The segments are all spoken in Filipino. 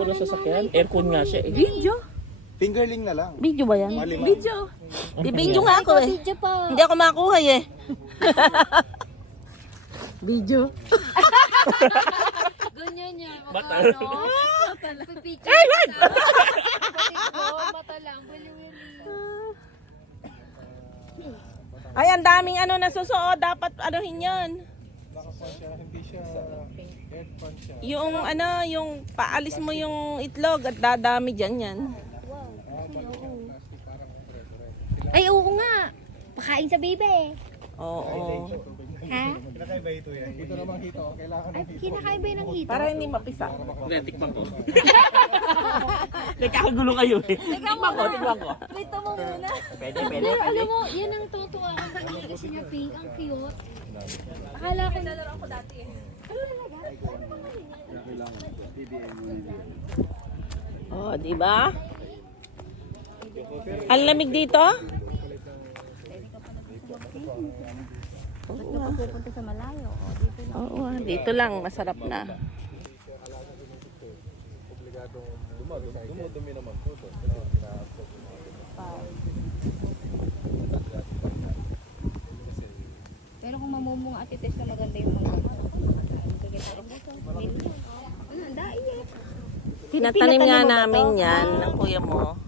Puro sasakyan. Aircon nga siya eh. Video? Fingerling na lang. Video ba yan? Malimang. Video. Di-video nga ako eh. Video pa. Hindi ako makakuha eh. Video. Ganyan yan. Mata. Pipicture ka. Mata lang. Ay, ang daming ano nasusuot. Dapat anuhin yun. Nakapan siya, hindi siya headpan siya. Yung ano, yung paalis mo yung itlog at dadami dyan yan. Ay, oo nga. Pakain sa baby. Oo. Ha? Kinakaiba ito yan. Ito namang hito. Kailangan Ay, ng hito. kinakaiba ng hito. Para hindi mapisa. Tikman ko. Nagkakagulo kayo eh. Tikman ko. Wait mo muna. Pwede. Alam mo, yan ang totoo. Ang kanina kasi niya pink. Ang cute. Akala ko nalaro ako dati eh. Oh, di ba? Ang lamig dito? Pupunta sa malayo. Oo, dito lang masarap na. Dumudumi naman po ito. Pero kung mamumunga at itis na maganda yung mga Tinatanim nga namin yan ng kuya mo.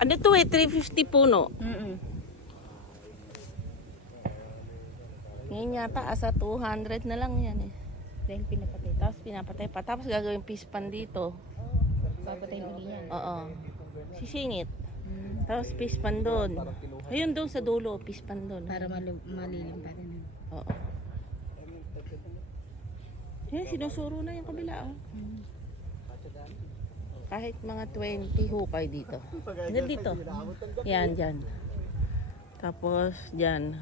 Ano to eh, 350 puno. Ngayon yata, asa 200 na lang yan eh. dahil pinapatay. Tapos pinapatay pa. Tapos gagawin pispan dito. Papatayin uli yan. Oo. Sisingit. Tapos pispan doon. Ayun doon sa dulo, pispan doon. Para malilim pa rin. Oo. Yan, sinusuro na yung kabila. Oh. Kahit mga 20 hukay dito. Hanggang dito. Yan, dyan. Tapos, dyan.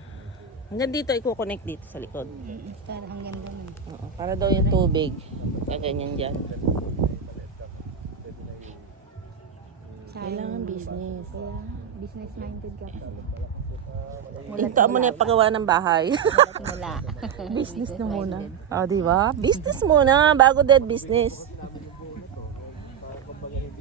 Hanggang dito, i-connect dito sa likod. Para hanggang doon. Oo, para daw yung tubig. Kaganyan dyan. Kailangan business. Business-minded ka kasi. Ito mo na yung paggawa ng bahay. Mula. Business na muna. O, di ba? Business muna, bago dead business.